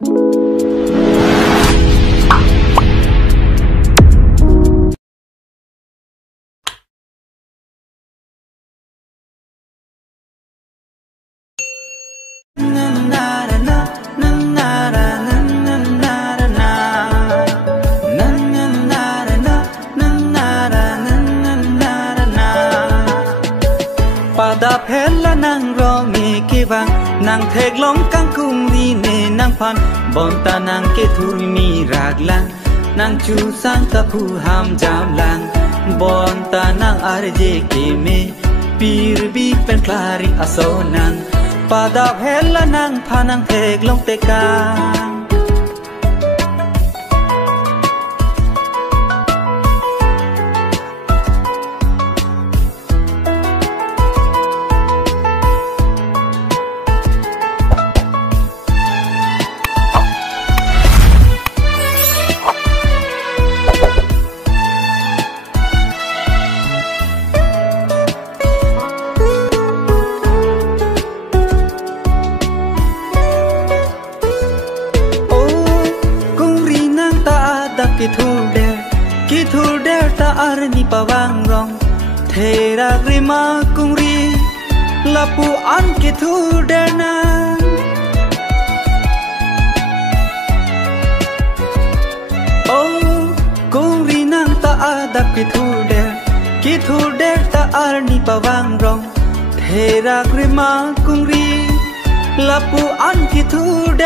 Đạp hết là nàng rò mì kê vàng nàng thèg lóng căng cung đi nè nàng phan bọn ta nàng kê thur mi rạc lang nàng chu sang ta phu ham jam lang bọn ta nàng arje kê me pir bi pen klari aso nàng đạp hết là nàng phan nàng thèg lóng tê ca ki thul der ta arni pawang rong thera grima kungri lapu an ki thul der na oh kungri nang ta adap ki thul der ta arni pawang rong thera grima kungri lapu an ki thul